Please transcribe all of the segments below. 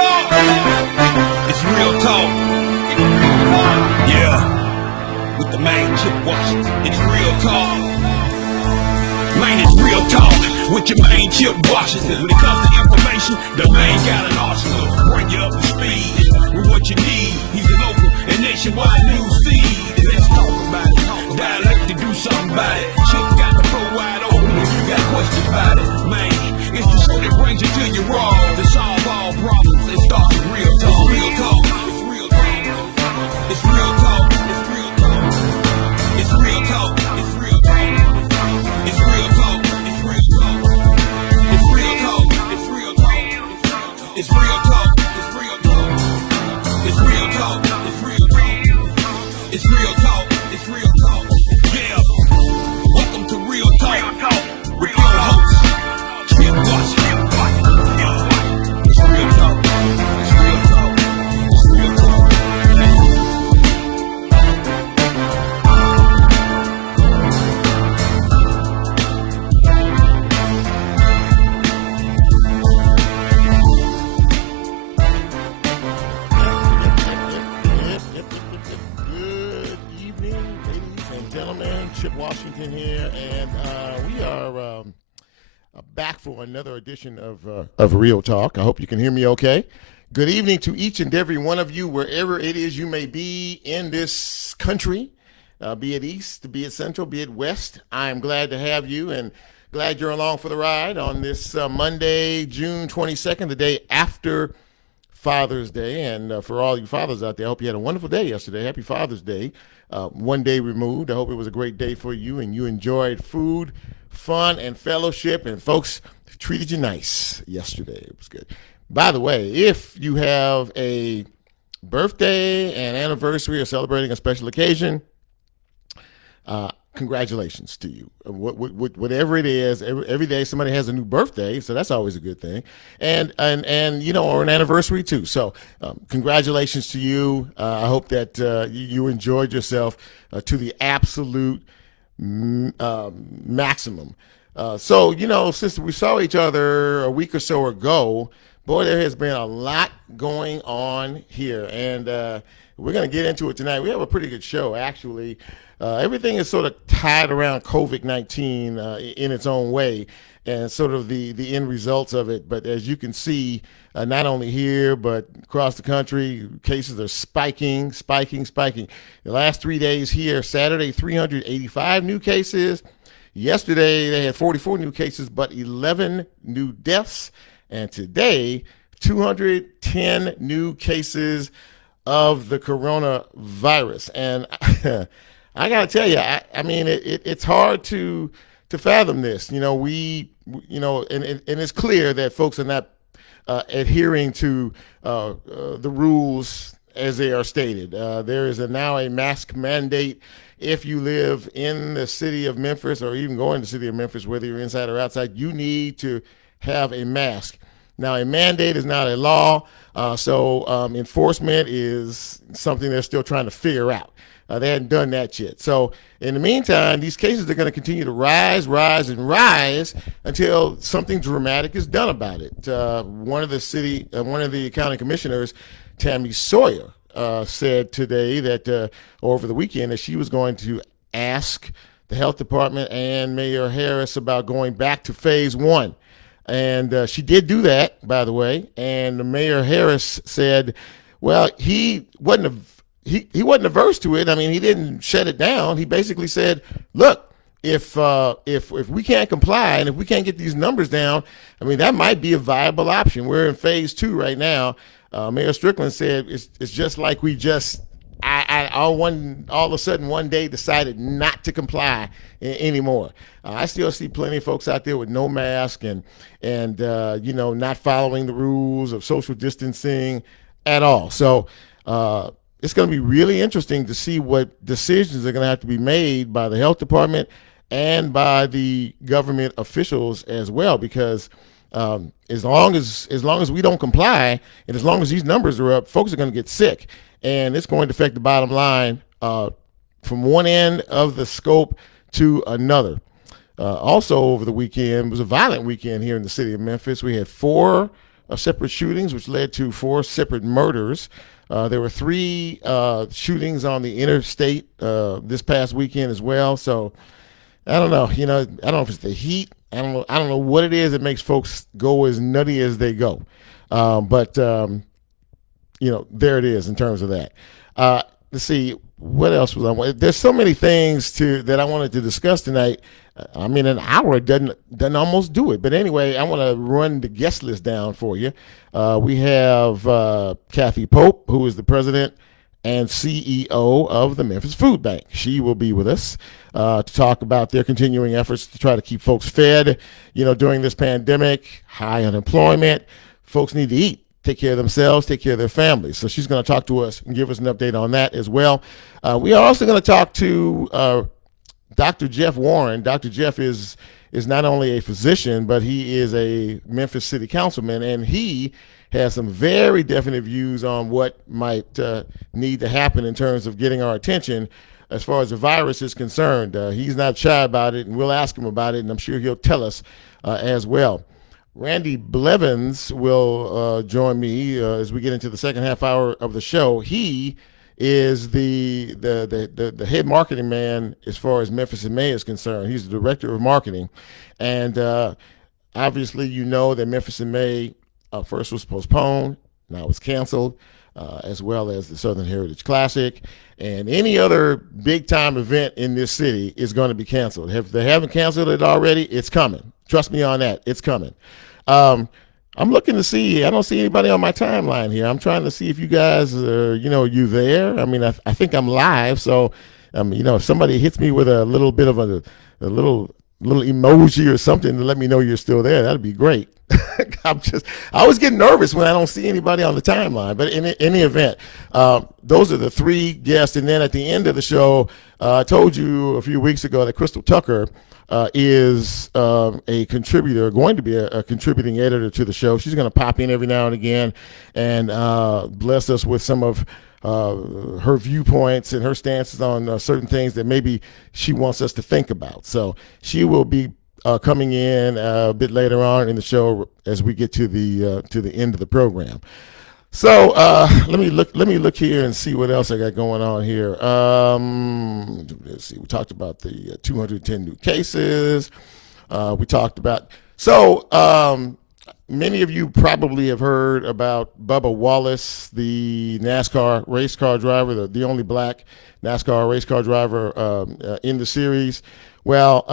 It's real talk. Yeah. With the main Chip Washington. It's real talk. Man, it's real talk. With your main Chip Washington. When it comes to information, the man got an arsenal. Bring you up to speed with what you need. He's a local and nationwide news feed. Let's talk about it. Dialect to do something about it. Chip got the flow wide open if you got questions about it. Man, it's the show that brings you to your raw. To solve all problems, it starts with real talk. It's real talk. It's real talk. It's real talk. It's real talk. It's real talk. It's real talk. It's real talk. It's real talk. It's real talk. It's real talk. It's real talk. It's real talk. It's real talk. It's real talk. It's real talk. Yeah. Welcome to Real Talk with your host, Chip Washington. It's real talk. It's real talk. It's real talk. Good evening, ladies and gentlemen. Chip Washington here, and we are back for another edition of Real Talk. I hope you can hear me okay. Good evening to each and every one of you, wherever it is you may be in this country, be it east, be it central, be it west. I am glad to have you and glad you're along for the ride on this Monday, June 22nd, the day after Father's Day. And for all you fathers out there, I hope you had a wonderful day yesterday. Happy Father's Day. One day removed. I hope it was a great day for you and you enjoyed food, fun, and fellowship, and folks treated you nice yesterday. It was good. By the way, if you have a birthday, an anniversary, or celebrating a special occasion, congratulations to you. Whatever it is, every day somebody has a new birthday, so that's always a good thing, and or an anniversary too. So congratulations to you. I hope that you enjoyed yourself to the absolute maximum. So since we saw each other a week or so ago, boy, there has been a lot going on here, and we're going to get into it tonight. We have a pretty good show, actually. Everything is sort of tied around COVID-19 in its own way, and sort of the end results of it. But as you can see, not only here, but across the country, cases are spiking. The last 3 days here, Saturday, 385 new cases. Yesterday, they had 44 new cases, but 11 new deaths. And today, 210 new cases of the coronavirus. And I got to tell you, I mean, it's hard to fathom this. And it's clear that folks are not adhering to the rules as they are stated. There is now a mask mandate if you live in the city of Memphis, or even going to the city of Memphis, whether you're inside or outside. You need to have a mask. Now, a mandate is not a law, so enforcement is something they're still trying to figure out. They hadn't done that yet. So in the meantime, these cases are going to continue to rise until something dramatic is done about it. One of the county commissioners, Tammy Sawyer, said today that, or over the weekend, that she was going to ask the health department and Mayor Harris about going back to phase one. And she did do that, by the way. And Mayor Harris said, well, he wasn't averse to it. I mean, he didn't shut it down. He basically said, look, if we can't comply and if we can't get these numbers down, I mean, that might be a viable option. We're in phase two right now. Mayor Strickland said it's just like we just all of a sudden one day decided not to comply anymore. I still see plenty of folks out there with no mask and not following the rules of social distancing at all. So it's going to be really interesting to see what decisions are going to have to be made by the health department and by the government officials as well, because as long as we don't comply and as long as these numbers are up, folks are going to get sick, and it's going to affect the bottom line from one end of the scope to another. Also over the weekend was a violent weekend here in the city of Memphis. We had 4 separate shootings, which led to 4 separate murders. There were 3 shootings on the interstate this past weekend as well. So I don't know. I don't know if it's the heat. I don't know what it is that makes folks go as nutty as they go. But there it is in terms of that. Let's see. What else was I want? There's so many things that I wanted to discuss tonight. I mean, an hour doesn't almost do it. But anyway, I want to run the guest list down for you. We have Kathy Pope, who is the president and CEO of the Memphis Food Bank. She will be with us to talk about their continuing efforts to try to keep folks fed, during this pandemic, high unemployment. Folks need to eat, take care of themselves, take care of their families. So she's going to talk to us and give us an update on that as well. We are also going to talk to Dr. Jeff Warren. Dr. Jeff is not only a physician, but he is a Memphis City Councilman, and he has some very definite views on what might need to happen in terms of getting our attention as far as the virus is concerned. He's not shy about it, and we'll ask him about it, and I'm sure he'll tell us as well. Randy Blevins will join me as we get into the second half hour of the show. He is the head marketing man as far as Memphis in May is concerned. He's the director of marketing, and obviously that Memphis in May first was postponed, now it's canceled, as well as the Southern Heritage Classic, and any other big time event in this city is going to be canceled. If they haven't canceled it already, it's coming. Trust me on that, it's coming. I'm looking to see. I don't see anybody on my timeline here. I'm trying to see if you guys are, you there. I mean, I think I'm live. So, if somebody hits me with a little bit of a little emoji or something to let me know you're still there, that'd be great. I always get nervous when I don't see anybody on the timeline. But in any event, those are the 3 guests. And then at the end of the show, I told you a few weeks ago that Crystal Tucker is a contributor, going to be a contributing editor to the show. She's going to pop in every now and again and bless us with some of her viewpoints and her stances on certain things that maybe she wants us to think about. So she will be coming in a bit later on in the show as we get to the end of the program. So let me look here and see what else I got going on here. Let's see. We talked about the 210 new cases. We talked about many of you probably have heard about Bubba Wallace, the NASCAR race car driver, the only black NASCAR race car driver in the series. Well,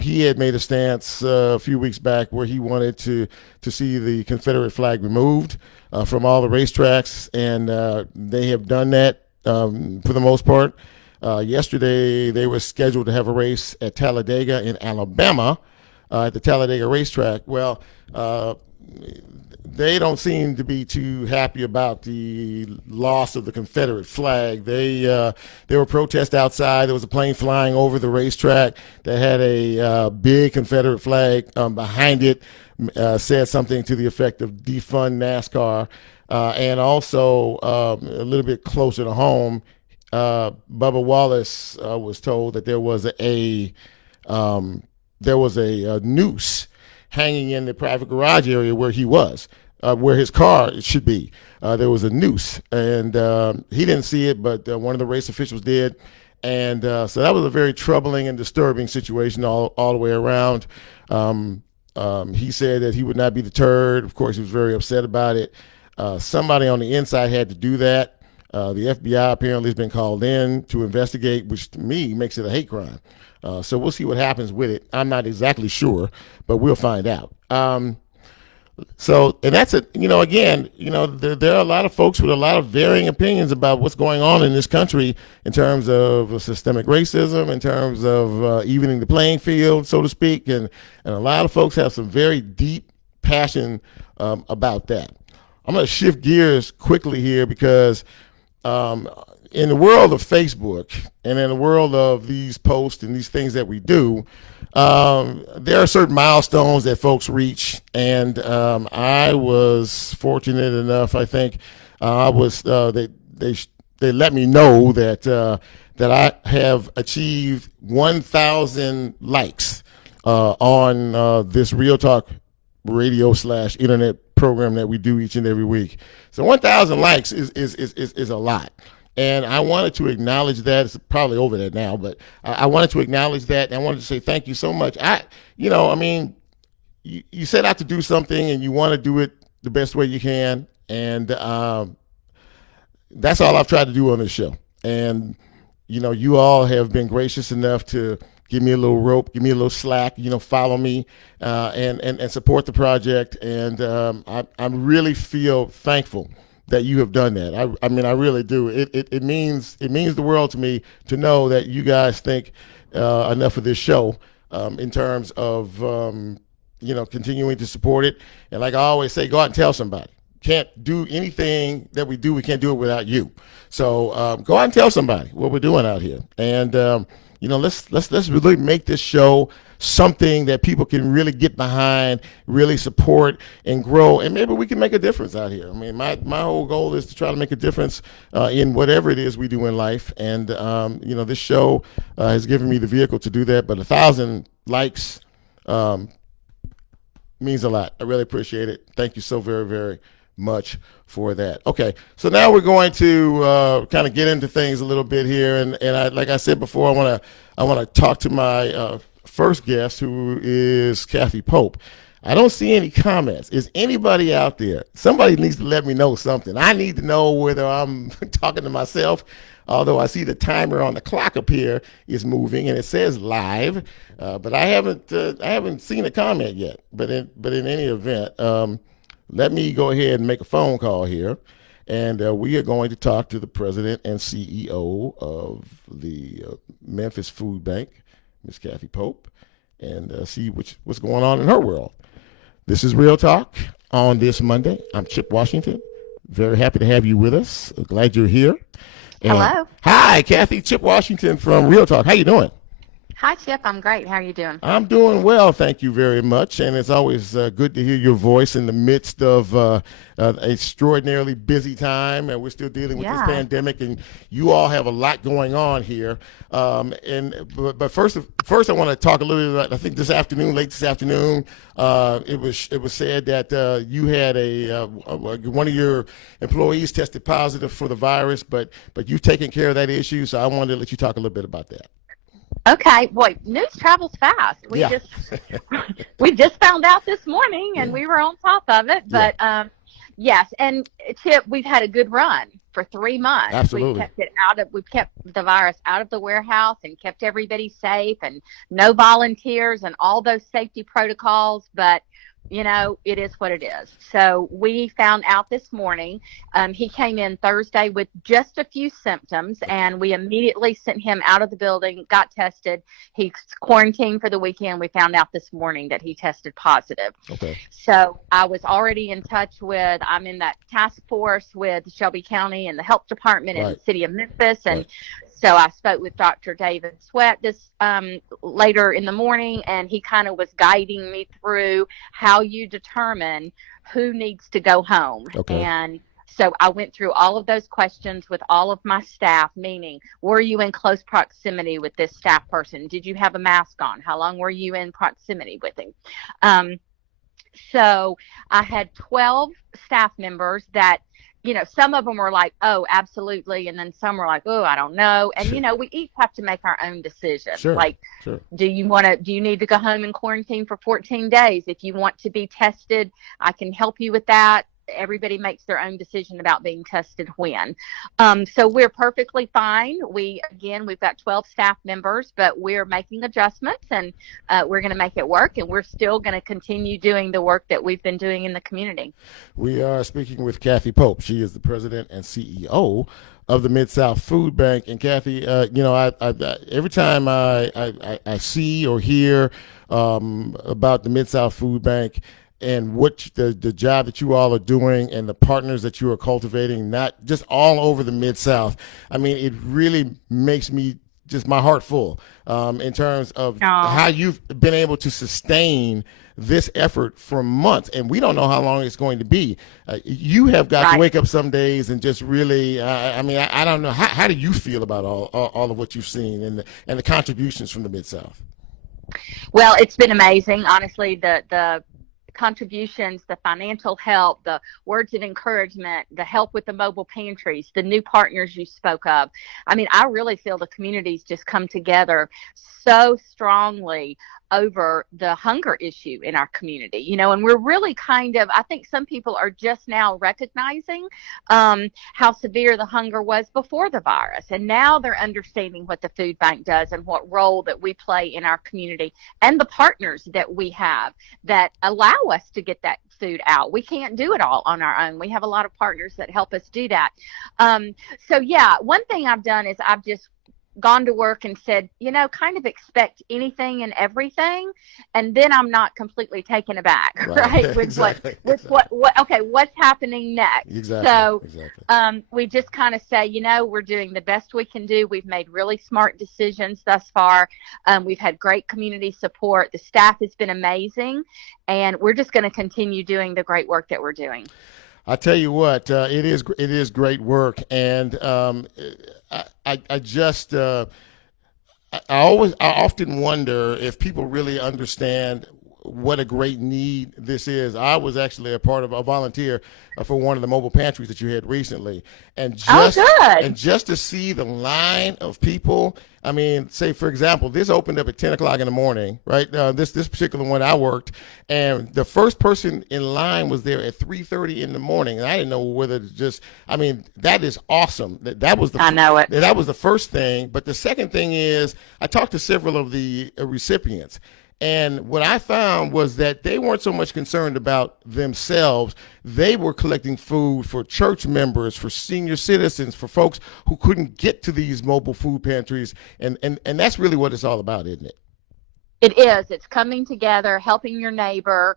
he had made a stance a few weeks back where he wanted to see the Confederate flag removed from all the racetracks, and they have done that for the most part. Yesterday, they were scheduled to have a race at Talladega in Alabama at the Talladega racetrack. Well, they don't seem to be too happy about the loss of the Confederate flag. There were protests outside. There was a plane flying over the racetrack that had a big Confederate flag behind it, said something to the effect of defund NASCAR. And also a little bit closer to home, Bubba Wallace was told that there was a noose hanging in the private garage area where he was, where his car should be. There was a noose, and he didn't see it, but one of the race officials did. And so that was a very troubling and disturbing situation all the way around. He said that he would not be deterred. Of course, he was very upset about it. Somebody on the inside had to do that. The FBI apparently has been called in to investigate, which to me makes it a hate crime. So we'll see what happens with it. I'm not exactly sure, but we'll find out. And that's it. Again, there are a lot of folks with a lot of varying opinions about what's going on in this country in terms of systemic racism, in terms of evening the playing field, so to speak. And a lot of folks have some very deep passion about that. I'm going to shift gears quickly here because in the world of Facebook and in the world of these posts and these things that we do, there are certain milestones that folks reach, and I was fortunate enough. I think they let me know that I have achieved 1,000 likes on this Real Talk radio / internet program that we do each and every week. So 1,000 likes is a lot. And I wanted to acknowledge that. It's probably over that now, but I wanted to acknowledge that. And I wanted to say thank you so much. You set out to do something and you want to do it the best way you can. And that's all I've tried to do on this show. And, you all have been gracious enough to give me a little rope, give me a little slack, follow me and support the project. And I really feel thankful that you have done that. I really do. It means the world to me to know that you guys think enough of this show in terms of continuing to support it. And like I always say, go out and tell somebody. Can't do anything that we do. We can't do it without you. So go out and tell somebody what we're doing out here. And let's really make this show something that people can really get behind, really support and grow, and maybe we can make a difference out here. I mean, my whole goal is to try to make a difference in whatever it is we do in life. And this show has given me the vehicle to do that. But 1,000 likes means a lot. I really appreciate it. Thank you so very, very much for that. Okay, so now we're going to kind of get into things a little bit here, and like I said before, I want to talk to my first guest, who is Kathy Pope. I don't see any comments. Is anybody out there? Somebody needs to let me know something. I need to know whether I'm talking to myself, although I see the timer on the clock up here is moving and it says live, but I haven't seen a comment yet. But in any event, let me go ahead and make a phone call here, and we are going to talk to the president and CEO of the Memphis Food Bank, Ms. Kathy Pope, and see what's going on in her world. This is Real Talk on this Monday. I'm Chip Washington. Very happy to have you with us. Glad you're here. And hello. Hi, Kathy. Chip Washington from Real Talk. How you doing? Hi, Chip. I'm great. How are you doing? I'm doing well, thank you very much. And it's always good to hear your voice in the midst of an extraordinarily busy time. And we're still dealing with this pandemic, and you all have a lot going on here. But first, I want to talk a little bit about, I think late this afternoon, it was said that you had one of your employees tested positive for the virus, but you've taken care of that issue. So I wanted to let you talk a little bit about that. Okay, boy, news travels fast. We just found out this morning, and we were on top of it. But yes, and Chip, we've had a good run for 3 months. Absolutely, we've kept the virus out of the warehouse and kept everybody safe, and no volunteers and all those safety protocols. But it is what it is. So we found out this morning, he came in Thursday with just a few symptoms, and we immediately sent him out of the building, got tested. He's quarantined for the weekend. We found out this morning that he tested positive. Okay. So I was already in touch I'm in that task force with Shelby County and the health department in the city of Memphis. And so I spoke with Dr. David Sweat this later in the morning, and he kind of was guiding me through how you determine who needs to go home. Okay. And so I went through all of those questions with all of my staff, meaning, were you in close proximity with this staff person? Did you have a mask on? How long were you in proximity with him? So I had 12 staff members that, some of them were like, oh, absolutely. And then some were like, oh, I don't know. And, we each have to make our own decision. Sure. Like, do you need to go home and quarantine for 14 days? If you want to be tested, I can help you with that. Everybody makes their own decision about being tested when. So we're perfectly fine. We've got 12 staff members, but we're making adjustments, and we're going to make it work, and we're still going to continue doing the work that we've been doing in the community. We are speaking with Kathy Pope. She is the president and CEO of the Mid-South Food Bank. And Kathy, every time I see or hear about the Mid-South Food Bank, and what the job that you all are doing and the partners that you are cultivating, not just all over the Mid-South. I mean, it really makes me just my heart full in terms of how you've been able to sustain this effort for months. And we don't know how long it's going to be. You have got to wake up some days and just really, I don't know. How do you feel about all of what you've seen and the contributions from the Mid-South? Well, it's been amazing. Honestly, the contributions, the financial help, the words of encouragement, the help with the mobile pantries, the new partners you spoke of. I mean, I really feel the communities just come together so strongly over the hunger issue in our community, and we're really I think some people are just now recognizing how severe the hunger was before the virus. And now they're understanding what the food bank does and what role that we play in our community and the partners that we have that allow us to get that food out. We can't do it all on our own. We have a lot of partners that help us do that. So yeah, one thing I've done is I've just gone to work and said, kind of expect anything and everything, and then I'm not completely taken aback, right? With what's happening next. Exactly. So exactly. We just kind of say, we're doing the best we can do. We've made really smart decisions thus far. We've had great community support. The staff has been amazing, and we're just going to continue doing the great work that we're doing. I tell you what, it is great work, and I often wonder if people really understand what a great need this is. I was actually a volunteer for one of the mobile pantries that you had recently, and just to see the line of people. I mean, say for example, this opened up at 10 o'clock in the morning, right? This particular one I worked, and the first person in line was there at 3:30 in the morning, and I didn't know whether to just. I mean, that is awesome. That was I know it. That was the first thing, but the second thing is I talked to several of the recipients. And what I found was that they weren't so much concerned about themselves. They were collecting food for church members, for senior citizens, for folks who couldn't get to these mobile food pantries. And that's really what it's all about, isn't it? It is. It's coming together, helping your neighbor,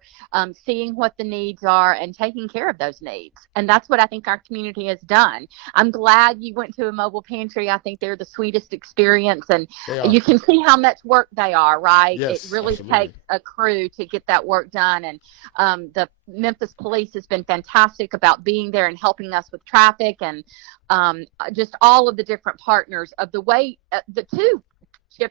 seeing what the needs are, and taking care of those needs. And that's what I think our community has done. I'm glad you went to a mobile pantry. I think they're the sweetest experience, and you can see how much work they are, right? Yes, it really absolutely. takes a crew to get that work done. And the Memphis police has been fantastic about being there and helping us with traffic, and just all of the different partners of the way,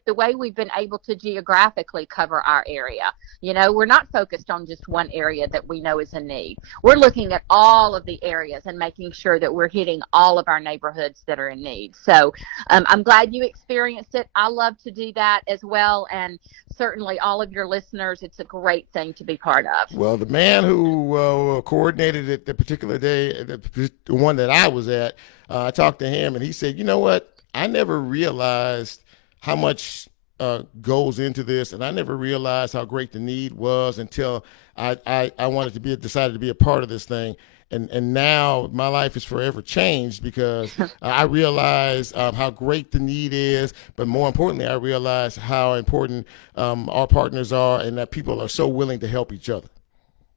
the way we've been able to geographically cover our area. We're not focused on just one area that we know is in need. We're looking at all of the areas and making sure that we're hitting all of our neighborhoods that are in need. So I'm glad you experienced it. I love to do that as well. And certainly all of your listeners, it's a great thing to be part of. Well, the man who coordinated it the particular day, the one that I was at, I talked to him and he said, you know what? I never realized how much goes into this, and I never realized how great the need was until I wanted to decided to be a part of this thing, and now my life is forever changed because I realize how great the need is, but more importantly, I realize how important our partners are, and that people are so willing to help each other.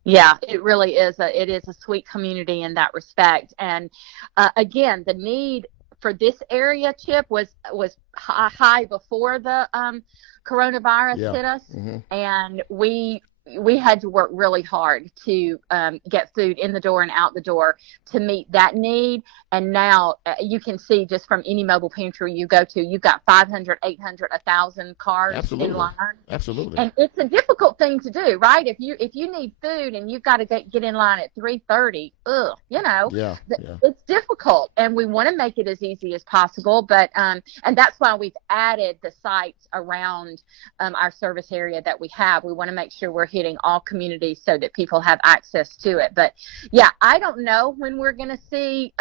Yeah, it really is. It is a sweet community in that respect, and again, the need for this area, Chip, was high before the coronavirus hit us, and we had to work really hard to get food in the door and out the door to meet that need. And now you can see just from any mobile pantry you go to, you've got 500, 800, 1,000 cars in line. Absolutely. And it's a difficult thing to do, right? If you need food and you've got to get in line at 3:30, it's difficult. And we want to make it as easy as possible. But and that's why we've added the sites around our service area that we have. We want to make sure we're hitting all communities so that people have access to it. But yeah, I don't know when we're going to see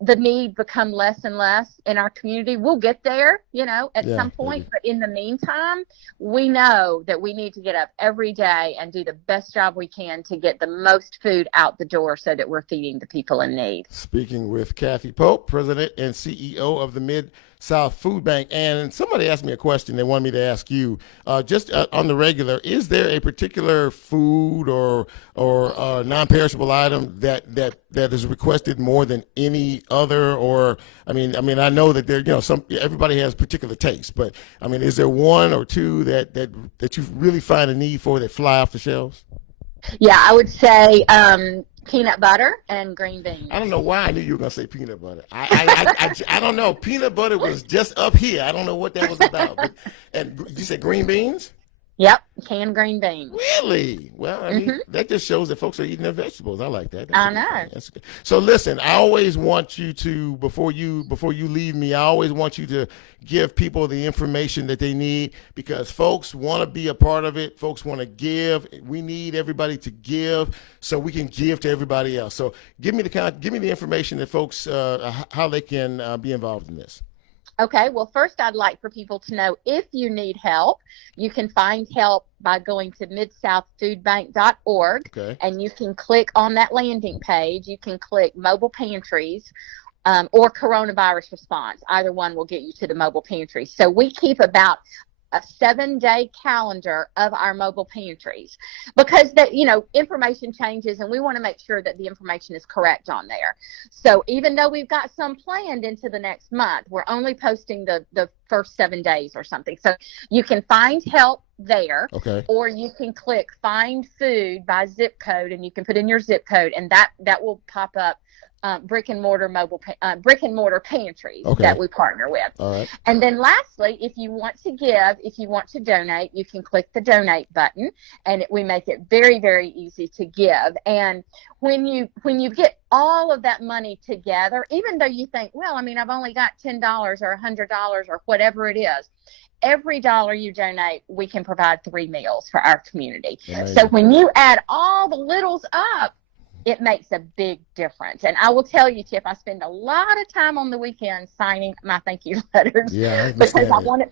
the need become less and less in our community. We'll get there, at some point. Maybe. But in the meantime, we know that we need to get up every day and do the best job we can to get the most food out the door so that we're feeding the people in need. Speaking with Kathy Pope, President and CEO of the Mid-South Food Bank. And somebody asked me a question they wanted me to ask you. Just on the regular, is there a particular food or non-perishable item that is requested more than any other? Or I mean, I know that there, everybody has particular tastes, but I mean, is there one or two that you really find a need for that fly off the shelves? Yeah, I would say peanut butter and green beans. I don't know why I knew you were going to say peanut butter. I don't know. Peanut butter was just up here. I don't know what that was about. And you said green beans? Yep, canned green beans. Really? Well, I mean, that just shows that folks are eating their vegetables. I like that. That's I a good know. thing. That's good. So listen, I always want you to before you leave me, I always want you to give people the information that they need because folks want to be a part of it. Folks want to give. We need everybody to give so we can give to everybody else. So give me the information that folks how they can be involved in this. Okay, well, first I'd like for people to know if you need help, you can find help by going to midsouthfoodbank.org, Okay. and you can click on that landing page. You can click mobile pantries or coronavirus response. Either one will get you to the mobile pantries. So we keep about a 7-day calendar of our mobile pantries because that information changes and we want to make sure that the information is correct on there. So even though we've got some planned into the next month, we're only posting the first 7 days or something. So you can find help there, Okay. or you can click find food by zip code and you can put in your zip code and that will pop up brick and mortar pantries that we partner with. All right. And then lastly, if you want to donate, you can click the donate button and we make it very, very easy to give. And when you get all of that money together, even though you think, well, I mean, I've only got $10 or $100 or whatever it is, every dollar you donate, we can provide 3 meals for our community. Amazing. So when you add all the littles up, it makes a big difference. And I will tell you, Chip, I spend a lot of time on the weekend signing my thank you letters because I want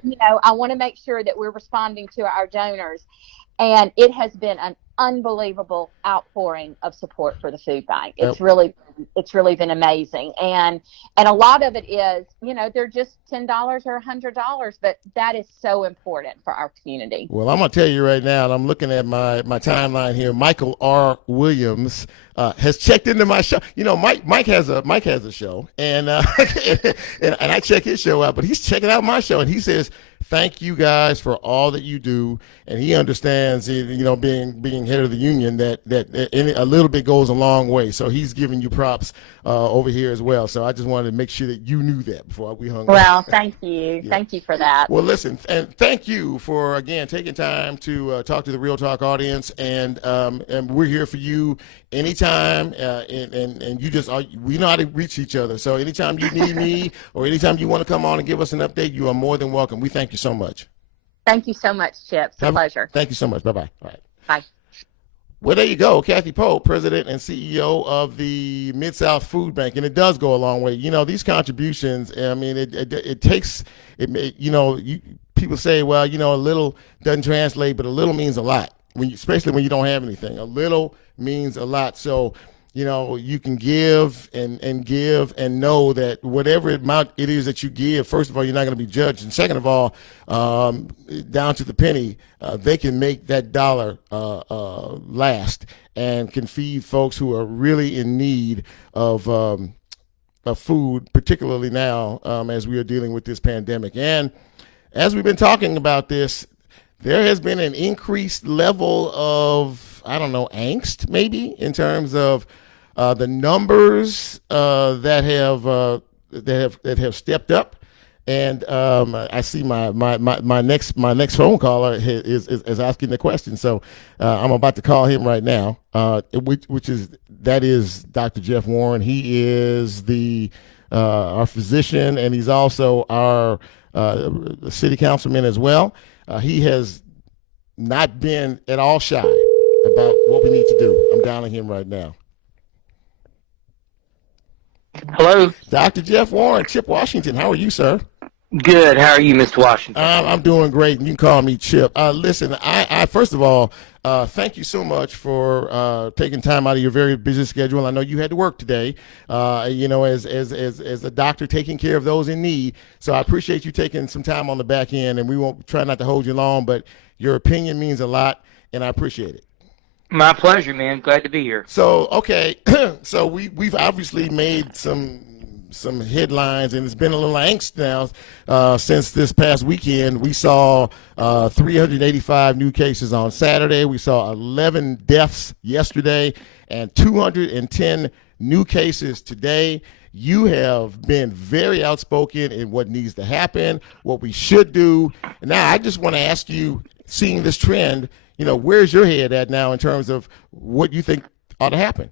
to make sure that we're responding to our donors. And it has been an unbelievable outpouring of support for the food bank. It's really been amazing. And a lot of it is, they're just $10 or $100, but that is so important for our community. Well, I'm going to tell you right now, and I'm looking at my timeline here. Michael R. Williams has checked into my show. Mike has a show, and and I check his show out, but he's checking out my show, and he says, thank you guys for all that you do. And he understands, being head of the union, that a little bit goes a long way. So he's giving you props over here as well. So I just wanted to make sure that you knew that before we hung up. Well, thank you. Yeah. Thank you for that. Well, listen, and thank you for, again, taking time to talk to the Real Talk audience. And we're here for you anytime. And you we know how to reach each other. So anytime you need me or anytime you want to come on and give us an update, you are more than welcome. We thank you so much. Thank you so much, Chip. It's a pleasure. Thank you so much. Bye-bye. All right. Bye. Well, there you go. Kathy Pope, President and CEO of the Mid-South Food Bank. And it does go a long way. These contributions, I mean, it takes, people say, well, a little doesn't translate, but a little means a lot, especially when you don't have anything. A little means a lot. So, you can give and give and know that whatever amount it is that you give, first of all, you're not going to be judged. And second of all, down to the penny, they can make that dollar last and can feed folks who are really in need of food, particularly now as we are dealing with this pandemic. And as we've been talking about this, there has been an increased level of, angst maybe in terms of the numbers that have stepped up, and I see my next phone caller is asking the question. So I'm about to call him right now, which is Dr. Jeff Warren. He is our physician, and he's also our city councilman as well. He has not been at all shy about what we need to do. I'm dialing him right now. Hello? Dr. Jeff Warren, Chip Washington. How are you, sir? Good. How are you, Mr. Washington? I'm doing great, and you can call me Chip. Listen, I first of all, thank you so much for taking time out of your very busy schedule. I know you had to work today, as a doctor taking care of those in need. So I appreciate you taking some time on the back end, and we won't try not to hold you long, but your opinion means a lot, and I appreciate it. My pleasure, man. Glad to be here. So, okay, so we've obviously made some headlines, and it's been a little angst now since this past weekend. We saw 385 new cases on Saturday. We saw 11 deaths yesterday and 210 new cases today. You have been very outspoken in what needs to happen, what we should do. Now, I just want to ask you, seeing this trend, where's your head at now in terms of what you think ought to happen?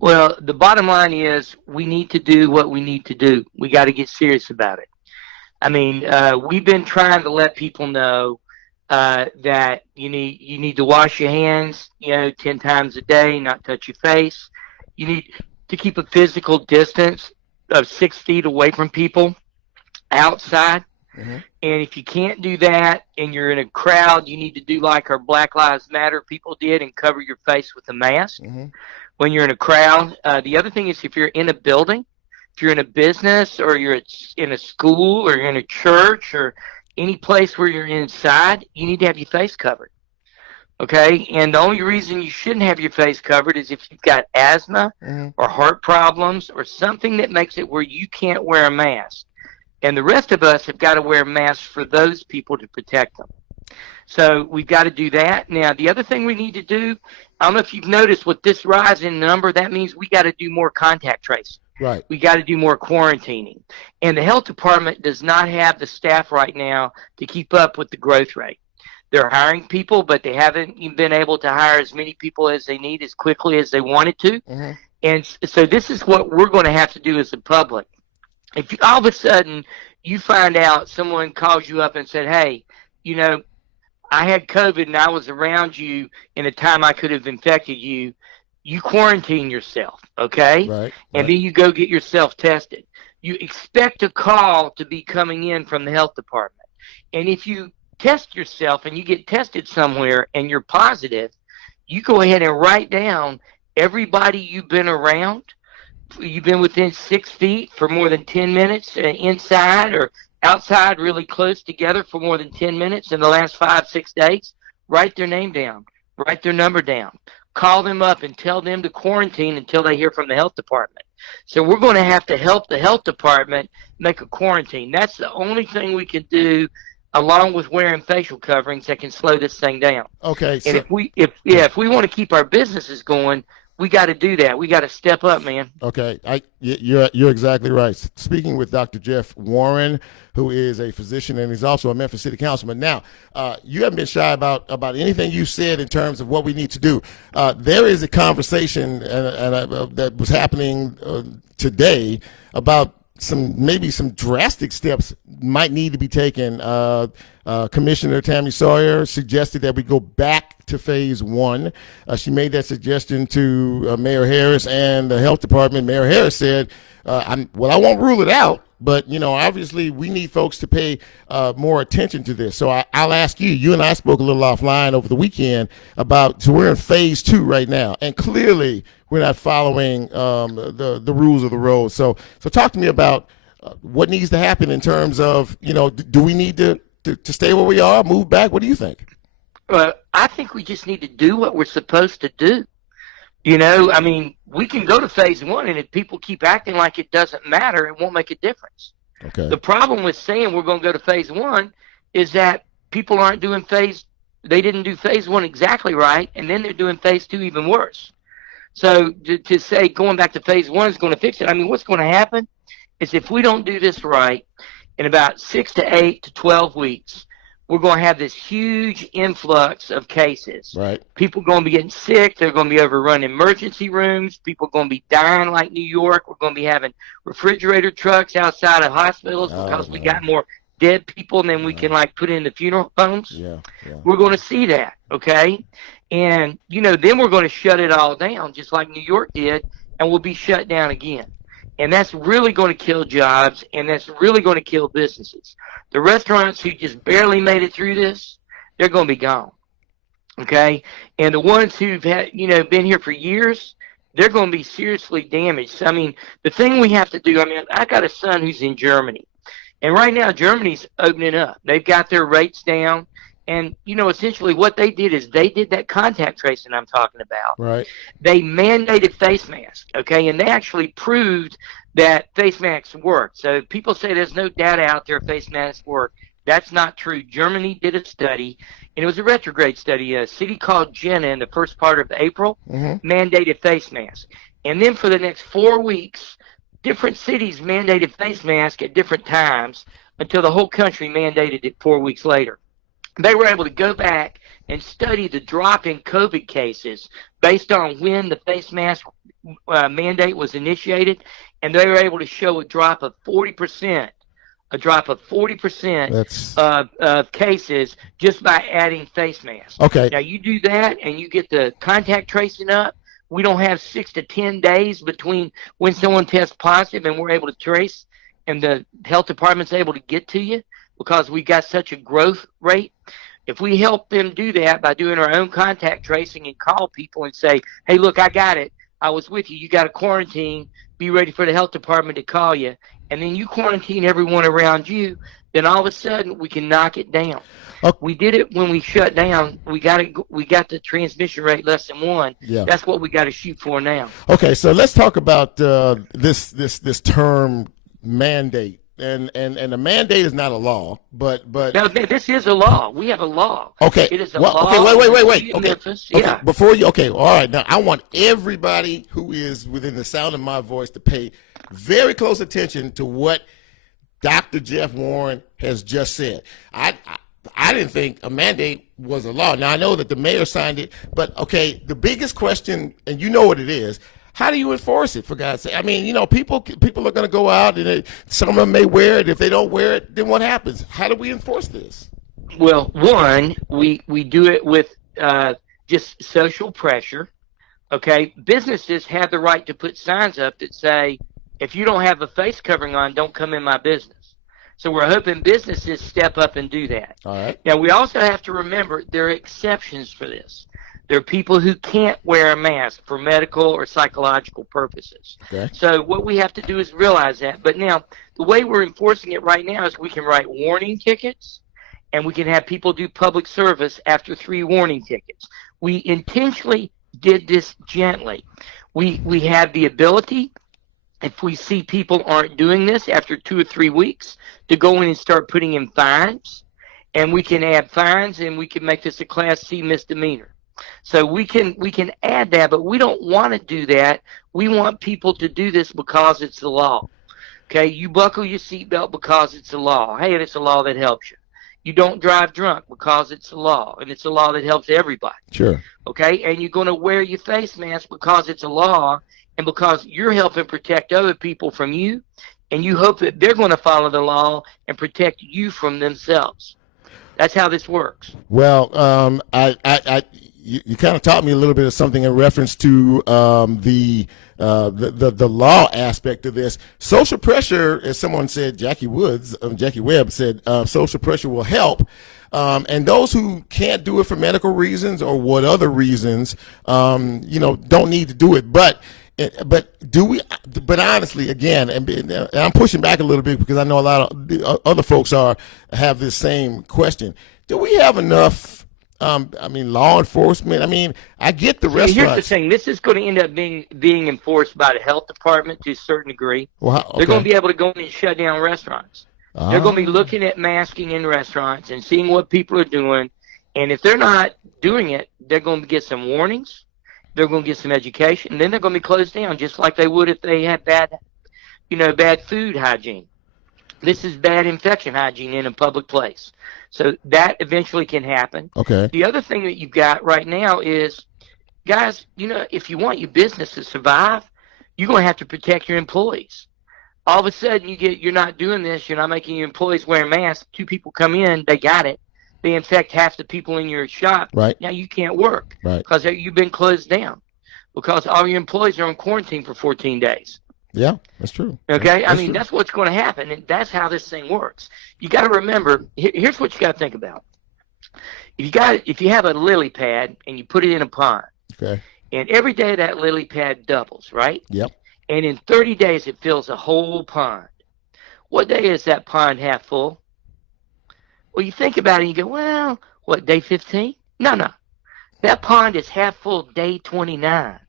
Well, the bottom line is we need to do what we need to do. We got to get serious about it. I mean, we've been trying to let people know that you need to wash your hands, 10 times a day, not touch your face. You need to keep a physical distance of 6 feet away from people outside. Mm-hmm. And if you can't do that and you're in a crowd, you need to do like our Black Lives Matter people did and cover your face with a mask when you're in a crowd. The other thing is if you're in a building, if you're in a business or you're in a school or you're in a church or any place where you're inside, you need to have your face covered. Okay? And the only reason you shouldn't have your face covered is if you've got asthma or heart problems or something that makes it where you can't wear a mask. And the rest of us have got to wear masks for those people to protect them. So we've got to do that. Now, the other thing we need to do, I don't know if you've noticed with this rise in number, that means we got to do more contact tracing. Right. We got to do more quarantining. And the health department does not have the staff right now to keep up with the growth rate. They're hiring people, but they haven't been able to hire as many people as they need as quickly as they wanted to. And so this is what we're going to have to do as the public. If you, all of a sudden you find out someone calls you up and said, hey, I had COVID and I was around you in a time I could have infected you, you quarantine yourself, okay? Right. And then you go get yourself tested. You expect a call to be coming in from the health department. And if you test yourself and you get tested somewhere and you're positive, you go ahead and write down everybody you've been around. You've been within 6 feet for more than 10 minutes inside or outside really close together for more than 10 minutes in the last 5-6 days. Write their name down. Write their number down. Call them up and tell them to quarantine until they hear from the health department. So we're going to have to help the health department make a quarantine. That's the only thing we can do, along with wearing facial coverings, that can slow this thing down. Okay. And if we want to keep our businesses going, we got to do that. We got to step up, man. Okay, you're exactly right. Speaking with Dr. Jeff Warren, who is a physician and he's also a Memphis City Councilman. Now, you haven't been shy about anything you said in terms of what we need to do. There is a conversation that was happening today about maybe some drastic steps might need to be taken. Commissioner Tammy Sawyer suggested that we go back to phase 1. She made that suggestion to Mayor Harris and the health department. Mayor Harris said, I won't rule it out, but, obviously we need folks to pay more attention to this. So I'll ask you. You and I spoke a little offline over the weekend so we're in phase 2 right now, and clearly we're not following the rules of the road. So talk to me about what needs to happen in terms of, do we need to stay where we are, move back? What do you think? I think we just need to do what we're supposed to do. I mean, we can go to phase 1, and if people keep acting like it doesn't matter, it won't make a difference. Okay. The problem with saying we're going to go to phase 1 is that people aren't doing they didn't do phase 1 exactly right, and then they're doing phase 2 even worse. So to say going back to phase 1 is going to fix it, I mean, what's going to happen is if we don't do this right, in about 6 to 8 to 12 weeks, we're going to have this huge influx of cases. Right. People are going to be getting sick. They're going to be overrunning emergency rooms. People are going to be dying like New York. We're going to be having refrigerator trucks outside of hospitals because we got more dead people than we can put in the funeral homes. Yeah. We're going to see that, okay? And, then we're going to shut it all down just like New York did, and we'll be shut down again. And that's really going to kill jobs, and that's really going to kill businesses. The restaurants who just barely made it through this, they're going to be gone, okay? And the ones who've had, been here for years, they're going to be seriously damaged. I mean, the thing we have to do, I got a son who's in Germany, and right now Germany's opening up. They've got their rates down. And, essentially what they did is they did that contact tracing I'm talking about. Right. They mandated face masks, okay? And they actually proved that face masks work. So people say there's no data out there face masks work. That's not true. Germany did a study, and it was a retrograde study. A city called Jena in the first part of April mandated face masks. And then for the next 4 weeks, different cities mandated face masks at different times until the whole country mandated it 4 weeks later. They were able to go back and study the drop in COVID cases based on when the face mask mandate was initiated, and they were able to show a drop of 40%. A drop of 40% of cases just by adding face masks. Okay. Now you do that and you get the contact tracing up. We don't have 6 to 10 days between when someone tests positive and we're able to trace, and the health department's able to get to you because we got such a growth rate. If we help them do that by doing our own contact tracing and call people and say, hey, look, I got it. I was with you. You got to quarantine. Be ready for the health department to call you. And then you quarantine everyone around you. Then all of a sudden we can knock it down. Okay. We did it when we shut down. We got the transmission rate less than 1. Yeah. That's what we got to shoot for now. Okay, so let's talk about this term mandate. And the mandate is not a law, but no, this is a law. We have a law. Okay. It is a law. Okay, wait. Okay. Memphis. Okay. Yeah. Before you, okay, all right. Now I want everybody who is within the sound of my voice to pay very close attention to what Dr. Jeff Warren has just said. I didn't think a mandate was a law. Now I know that the mayor signed it, but okay, the biggest question, and you know what it is. How do you enforce it, for God's sake? I mean, people are going to go out, and some of them may wear it. If they don't wear it, then what happens? How do we enforce this? Well, one, we do it with just social pressure. Okay, businesses have the right to put signs up that say, if you don't have a face covering on, don't come in my business. So we're hoping businesses step up and do that. All right. Now, we also have to remember there are exceptions for this. There are people who can't wear a mask for medical or psychological purposes. Okay. So what we have to do is realize that. But now, the way we're enforcing it right now is we can write warning tickets, and we can have people do public service after 3 warning tickets. We intentionally did this gently. We have the ability, if we see people aren't doing this after 2 or 3 weeks, to go in and start putting in fines. And we can add fines, and we can make this a Class C misdemeanor. So we can add that, but we don't want to do that. We want people to do this because it's the law. Okay, you buckle your seatbelt because it's a law. Hey, it's a law that helps you. You don't drive drunk because it's a law, and it's a law that helps everybody. Sure. Okay, and you're going to wear your face mask because it's a law, and because you're helping protect other people from you, and you hope that they're going to follow the law and protect you from themselves. That's how this works. Well, you kind of taught me a little bit of something in reference to the law aspect of this. Social pressure, as someone said, Jackie Webb said, social pressure will help. And those who can't do it for medical reasons or what other reasons, don't need to do it. But do we? But honestly, again, and I'm pushing back a little bit because I know a lot of other folks have this same question. Do we have enough? Law enforcement. I get the restaurants. Here's the thing. This is going to end up being enforced by the health department to a certain degree. Well, okay. They're going to be able to go in and shut down restaurants. They're going to be looking at masking in restaurants and seeing what people are doing. And if they're not doing it, they're going to get some warnings. They're going to get some education. And then they're going to be closed down just like they would if they had bad food hygiene. This is bad infection hygiene in a public place. So that eventually can happen. Okay. The other thing that you've got right now is, guys, if you want your business to survive, you're going to have to protect your employees. All of a sudden, you're not doing this. You're not making your employees wear masks. 2 people come in, they got it. They infect half the people in your shop. Right. Now you can't work. Right. Because you've been closed down. Because all your employees are on quarantine for 14 days. Yeah, that's true. Okay, that's true. True. That's what's going to happen, and that's how this thing works. You got to remember. Here's what you got to think about. If you have a lily pad and you put it in a pond, okay, and every day that lily pad doubles, right? Yep. And in 30 days it fills a whole pond. What day is that pond half full? Well, you think about it, and you go, well, what, day 15? No. That pond is half full day 29.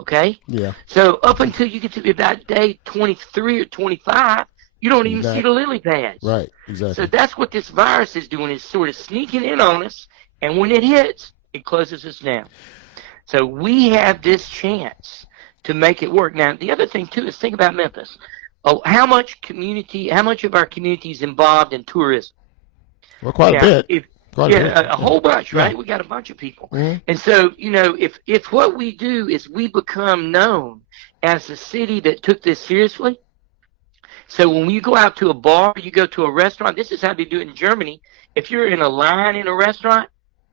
Okay? Yeah. So up until you get to about day 23 or 25, you don't even see the lily pads. Right, exactly. So that's what this virus is doing, is sort of sneaking in on us, and when it hits, it closes us down. So we have this chance to make it work. Now, the other thing, too, is think about Memphis. How much of our community is involved in tourism? Well, quite a bit. Quite a bit. Yeah, a whole bunch, right? Yeah. We got a bunch of people. Mhm. And so, if what we do is we become known as a city that took this seriously. So when you go out to a bar, you go to a restaurant, this is how they do it in Germany. If you're in a line in a restaurant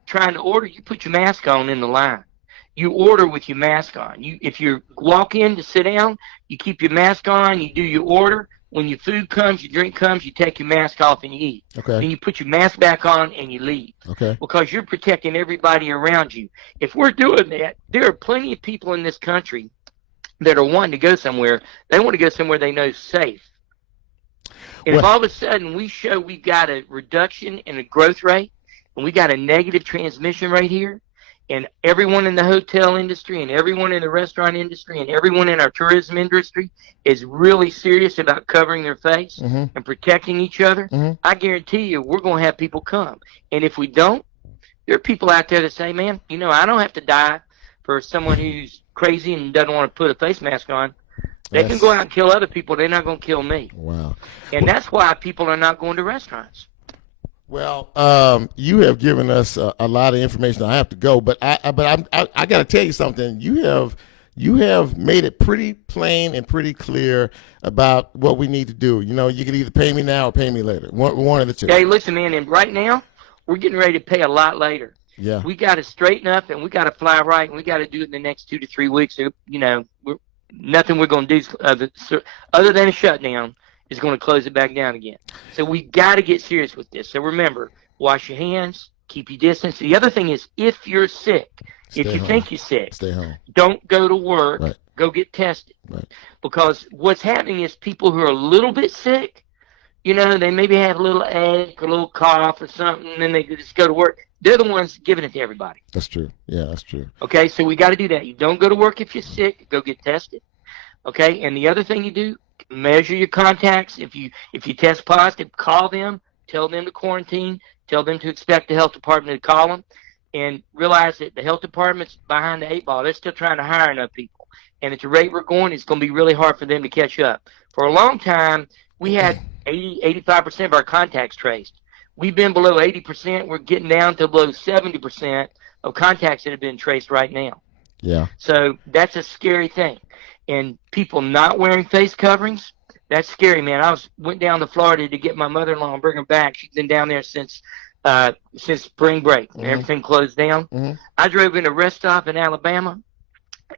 trying to order, you put your mask on in the line. You order with your mask on. If you walk in to sit down, you keep your mask on, you do your order. When your food comes, your drink comes, you take your mask off and you eat. Okay. Then you put your mask back on and you leave. Okay. Because you're protecting everybody around you. If we're doing that, there are plenty of people in this country that are wanting to go somewhere. They want to go somewhere they know is safe. And if all of a sudden we show we've got a reduction in the growth rate and we got a negative transmission rate here, and everyone in the hotel industry and everyone in the restaurant industry and everyone in our tourism industry is really serious about covering their face and protecting each other, I guarantee you we're going to have people come. And if we don't, there are people out there that say, man, I don't have to die for someone who's crazy and doesn't want to put a face mask on. They can go out and kill other people. They're not going to kill me. Wow. And that's why people are not going to restaurants. Well, you have given us a lot of information. I have to go, but I got to tell you something. You have made it pretty plain and pretty clear about what we need to do. You can either pay me now or pay me later. One of the two. Hey, listen, man. And right now, we're getting ready to pay a lot later. Yeah. We got to straighten up, and we got to fly right, and we got to do it in the next 2 to 3 weeks. Nothing we're going to do other than a shutdown is going to close it back down again. So we got to get serious with this. So remember, wash your hands, keep your distance. The other thing is, if you're sick, if you think you're sick, stay home. Don't go to work. Right. Go get tested. Right. Because what's happening is people who are a little bit sick, they maybe have a little ache or a little cough or something, and then they just go to work. They're the ones giving it to everybody. That's true. Yeah, that's true. Okay, so we got to do that. You don't go to work if you're sick. Go get tested. Okay, and the other thing you do, measure your contacts. If you test positive, call them, tell them to quarantine, tell them to expect the health department to call them, and realize that the health department's behind the 8 ball. They're still trying to hire enough people. And at the rate we're going, it's going to be really hard for them to catch up. For a long time, we had 85% of our contacts traced. We've been below 80%. We're getting down to below 70% of contacts that have been traced right now. Yeah. So that's a scary thing. And people not wearing face coverings, that's scary, man. Went down to Florida to get my mother-in-law and bring her back. She's been down there since spring break. Everything closed down. I drove in a rest stop in Alabama.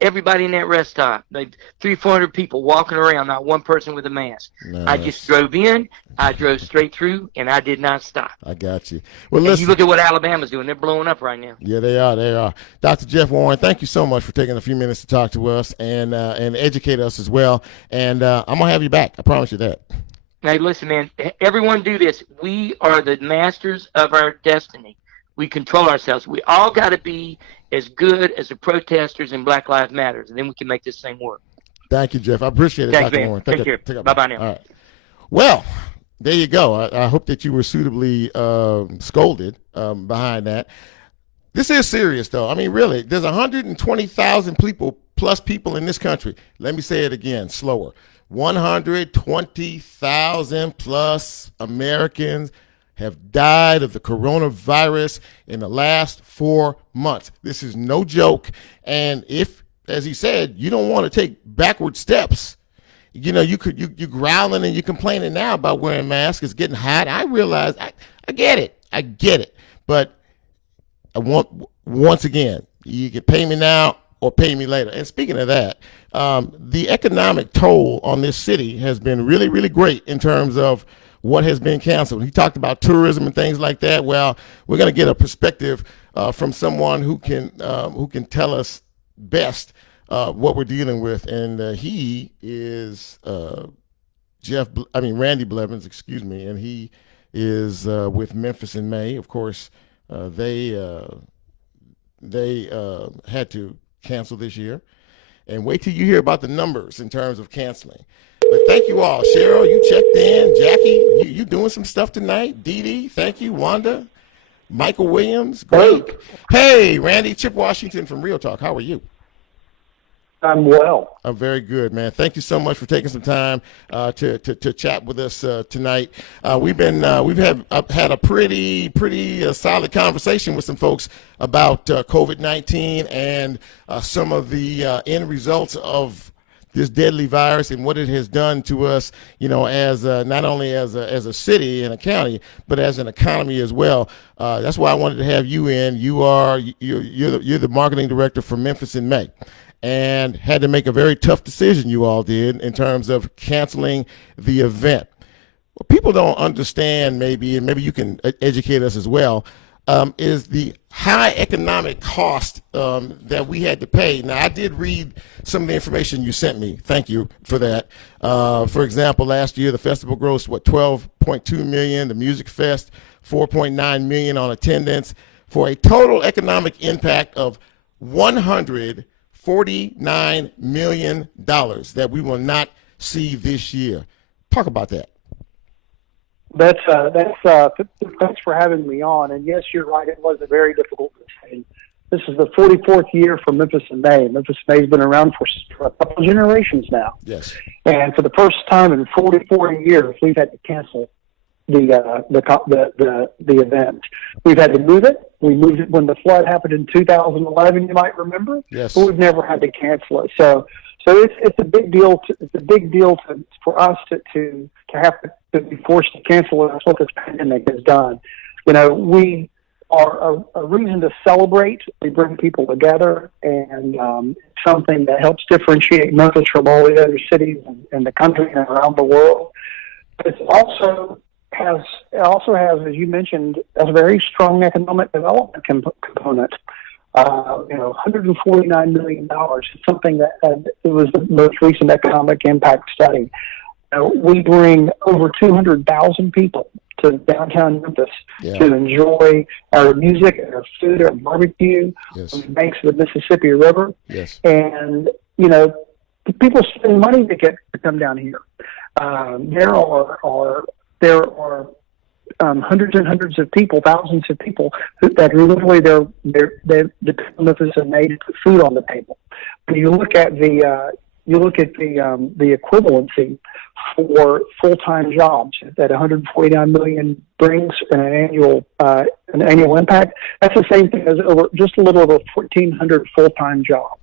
Everybody in that rest stop, 300-400 people walking around, not one person with a mask. Nice. I just drove in, I drove straight through, and I did not stop. I got you. Well, And listen. you look at what Alabama's doing; they're blowing up right now. Yeah, they are. Dr. Jeff Warren, thank you so much for taking a few minutes to talk to us and educate us as well. And I'm going to have you back. I promise you that. Hey, listen, man. Everyone do this. We are the masters of our destiny. We control ourselves. We all got to be as good as the protesters in Black Lives Matter, and then we can make this thing work. Thank you, Jeff. I appreciate it, Thanks, Dr. man. Warren. Take care. Take Bye-bye now. All right. Well, there you go. I hope that you were suitably scolded behind that. This is serious, though. I mean, really, there's 120,000 people in this country. Let me say it again, slower. 120,000 plus Americans have died of the coronavirus in the last 4 months. This is no joke. And if, as he said, you don't want to take backward steps, you growling and you complaining now about wearing masks. It's getting hot. I realize, I get it. But I want, once again, you can pay me now or pay me later. And speaking of that, the economic toll on this city has been really, really great in terms of what has been canceled. He talked about tourism and things like that. Well, we're going to get a perspective from someone who can tell us best what we're dealing with, and he is Randy Blevins, excuse me, and he is with Memphis in May. Of course, they had to cancel this year, and wait till you hear about the numbers in terms of canceling. But thank you all. Cheryl, you checked in. Jackie, you doing some stuff tonight. Dee Dee, thank you. Wanda, Michael Williams, Greg. Hey, Randy, Chip Washington from Real Talk. How are you? I'm well. Very good, man. Thank you so much for taking some time to chat with us tonight. We've had a pretty solid conversation with some folks about COVID-19 and some of the end results of this deadly virus and what it has done to us, as not only as a city and a county, but as an economy as well. That's why I wanted to have you in. You're the marketing director for Memphis in May, and had to make a very tough decision. You all did, in terms of canceling the event. What people don't understand, maybe, and maybe you can educate us as well, is the high economic cost that we had to pay. Now, I did read some of the information you sent me. Thank you for that. For example, last year the festival grossed $12.2 million. The Music Fest $4.9 million on attendance, for a total economic impact of $149 million that we will not see this year. Talk about that. Thanks for having me on. And yes, you're right. It was a very difficult decision. This is the 44th year for Memphis in May. Memphis in May has been around for a couple of generations now. Yes. And for the first time in 44 years, we've had to cancel the event. We've had to move it. We moved it when the flood happened in 2011. You might remember. Yes. But we've never had to cancel it. So it's a big deal. For us to have to be forced to cancel it. That's what this pandemic has done. We are a reason to celebrate. We bring people together, and it's something that helps differentiate Memphis from all the other cities in the country and around the world. But it also has, as you mentioned, a very strong economic development component. $149 million. It's something that it was the most recent economic impact study. We bring over 200,000 people to downtown Memphis to enjoy our music, our food, our barbecue on the banks of the Mississippi River. Yes. And, people spend money to come down here. There are hundreds and hundreds of people, thousands of people that literally they depend on Memphis and May to put food on the table. When you look at the equivalency for full-time jobs that 149 million brings in an annual impact, that's the same thing as just a little over 1,400 full-time jobs.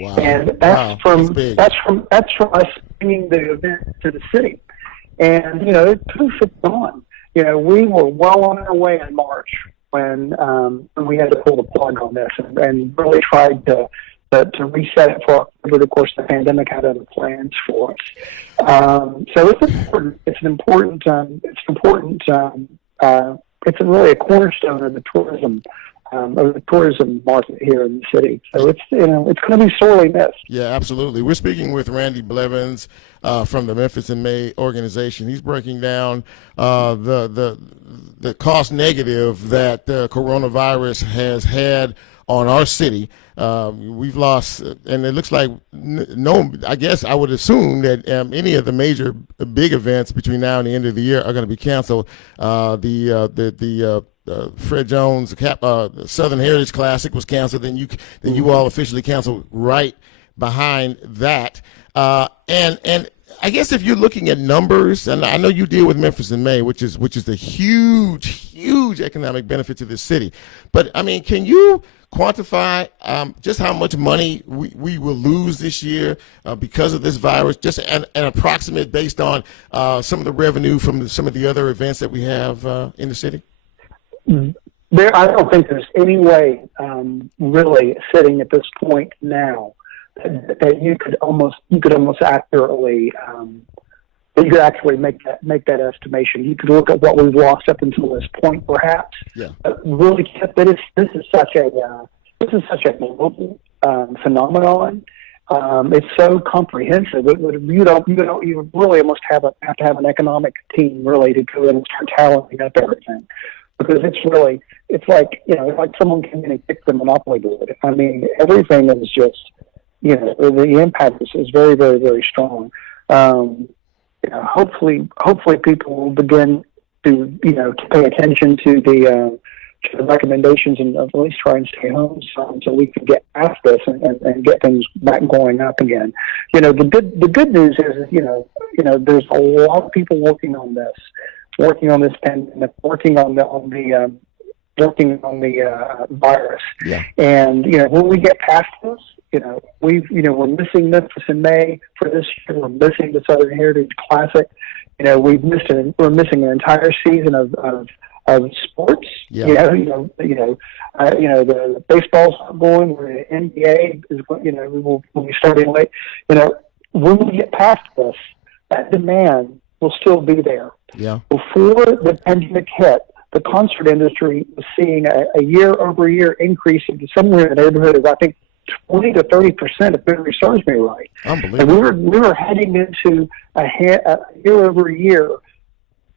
Wow. And that's from us bringing the event to the city. And proof it's gone. We were well on our way in March when we had to pull the plug on this and really tried to reset it for October. Of course, the pandemic had other plans for us. So it's important. It's really a cornerstone of the tourism market here in the city. So it's going to be sorely missed. Yeah, absolutely. We're speaking with Randy Blevins from the Memphis in May organization. He's breaking down the cost negative that the coronavirus has had on our city. We've lost, and it looks like I guess I would assume that any of the major big events between now and the end of the year are going to be canceled. The Fred Jones Southern Heritage Classic was canceled. Then you all officially canceled right behind that. And I guess if you're looking at numbers, and I know you deal with Memphis in May, which is the huge economic benefit to this city. But I mean, can you quantify just how much money we will lose this year because of this virus? Just an approximate based on some of the revenue from some of the other events that we have in the city? I don't think there's any way, really, sitting at this point now, that you could almost accurately you could actually make that estimation. You could look at what we've lost up until this point, perhaps. Yeah. But really, this is such a global phenomenon. It's so comprehensive. You really almost have to have an economic team really to go in and start tallying up everything, because it's like someone came in and kicked the monopoly board. I mean, everything is just the impact is very, very, very strong. Hopefully people will begin to pay attention to the recommendations and at least try and stay home so we can get past this and get things back going up again. The good news is there's a lot of people working on this pandemic, working on the virus. Yeah. And when we get past this, we're missing Memphis in May for this year. We're missing the Southern Heritage Classic. We're missing an entire season of sports. Yeah. The baseball's not going. The NBA is, we'll be starting late. When we get past this, that demand will still be there. Yeah. Before the pandemic hit, the concert industry was seeing a year-over-year increase into somewhere in the neighborhood of, I think, 20 to 30%, if memory serves me right. Unbelievable. And we were heading into a year-over-year,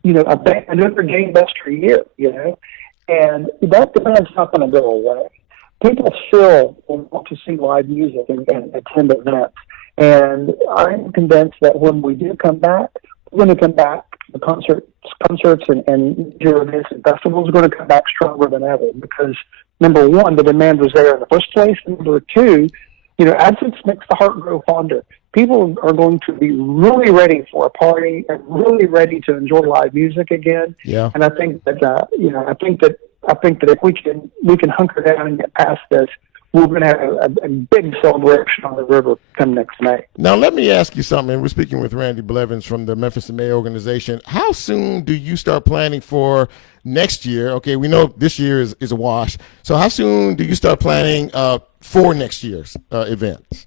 another gangbuster year, and that demand's not going to go away. People still want to see live music and attend events, and I'm convinced that when we do come back, we're going to come back. The concerts and major events and festivals are going to come back stronger than ever because, number one, the demand was there in the first place. And number two, absence makes the heart grow fonder. People are going to be really ready for a party and really ready to enjoy live music again. Yeah. And I think that I think that if we can hunker down and get past this, we're going to have a big celebration on the river come next May. Now, let me ask you something. We're speaking with Randy Blevins from the Memphis in May organization. How soon do you start planning for next year? Okay, we know this year is a wash. So how soon do you start planning for next year's events?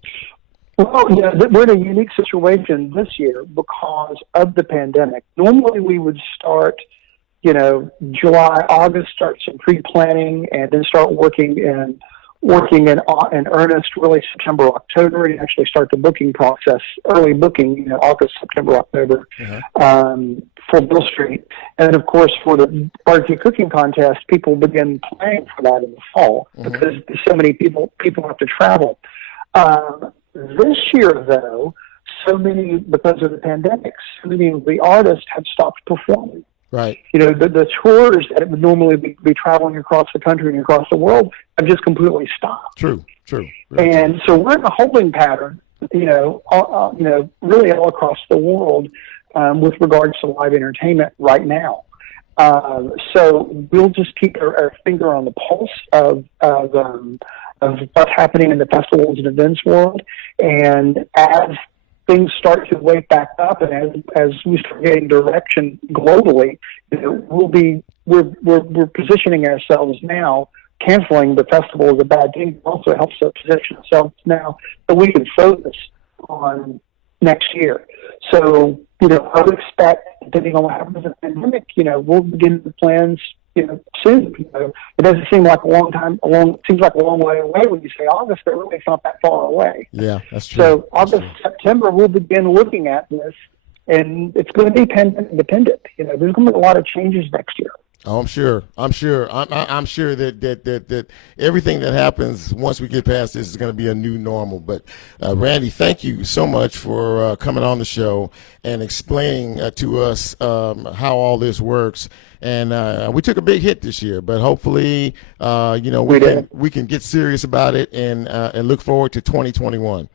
Well, we're in a unique situation this year because of the pandemic. Normally we would start, July, August, start some pre-planning and then start working in earnest, really September, October, and actually start the booking process, early booking, August, September, October, for Bill Street. And of course, for the barbecue cooking contest, people begin planning for that in the fall because so many people have to travel. This year, though, because of the pandemic, so many of the artists have stopped performing. Right. The tours that would normally be traveling across the country and across the world have just completely stopped. True. And so we're in a holding pattern, really all across the world with regards to live entertainment right now. So we'll just keep our finger on the pulse of what's happening in the festivals and events world, and as things start to wake back up, and as we start getting direction globally, we're positioning ourselves now. Canceling the festival is a bad thing. It also helps us position ourselves now so we can focus on next year. So, I would expect, depending on what happens in the pandemic, we'll begin the plans, soon. It doesn't seem like seems like a long way away when you say August, but really it's not that far away. Yeah, that's true. So August, September, we'll begin looking at this, and it's going to be pandemic dependent. There's going to be a lot of changes next year. Oh, I'm sure. I'm sure that everything that happens once we get past this is going to be a new normal. But Randy, thank you so much for coming on the show and explaining to us how all this works. And we took a big hit this year, but hopefully, we can get serious about it and look forward to 2021.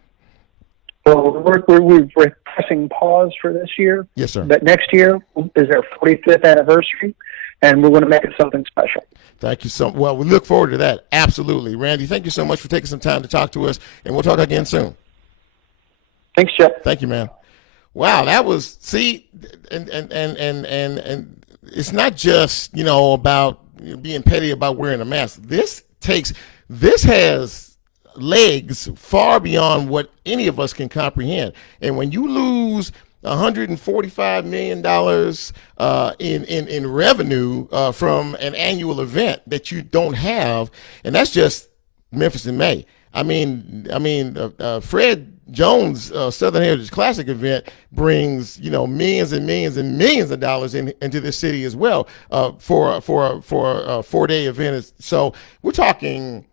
Well, we're pressing pause for this year. Yes, sir. But next year is our 45th anniversary, and we're going to make it something special. Thank you so much. Well, we look forward to that. Absolutely. Randy, thank you so much for taking some time to talk to us, and we'll talk again soon. Thanks, Chip. Thank you, man. Wow, that was, and it's not just, about being petty about wearing a mask. This has legs far beyond what any of us can comprehend. And when you lose $145 million in revenue from an annual event that you don't have, and that's just Memphis in May. I mean, Fred Jones' Southern Heritage Classic event brings millions and millions and millions of dollars into this city as well for a 4-day event. So we're talking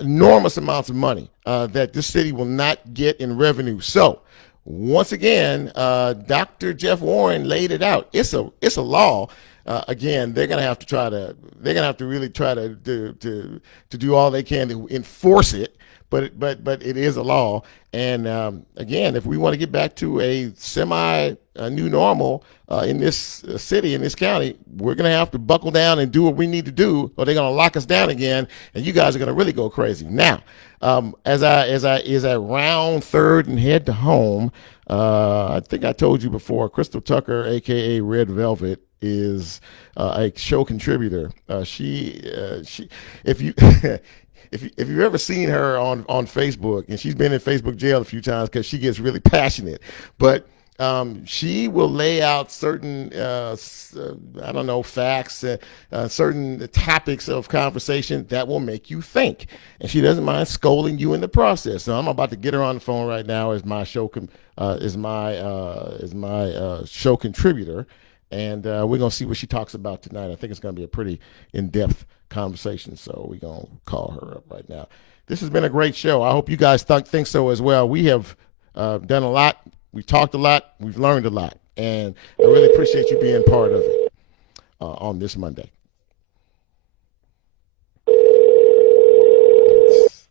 enormous amounts of money that this city will not get in revenue. So once again, Dr. Jeff Warren laid it out. It's a law. again, they're gonna have to really try to do all they can to enforce it. But it is a law, and again, if we want to get back to a semi new normal in this city, in this county, we're gonna have to buckle down and do what we need to do, or they're gonna lock us down again, and you guys are gonna really go crazy. Now, as I round third and head to home, I think I told you before, Crystal Tucker, aka Red Velvet, is a show contributor. She if you if you've ever seen her on Facebook, and she's been in Facebook jail a few times because she gets really passionate, but she will lay out certain I don't know, facts, certain topics of conversation that will make you think, and she doesn't mind scolding you in the process. So I'm about to get her on the phone right now as my show show contributor, and we're gonna see what she talks about tonight. I think it's gonna be a pretty in-depth conversation, so we're gonna call her up right now. This has been a great show. I hope you guys think so as well. We have done a lot, we've talked a lot, we've learned a lot, and I really appreciate you being part of it on this Monday. Let's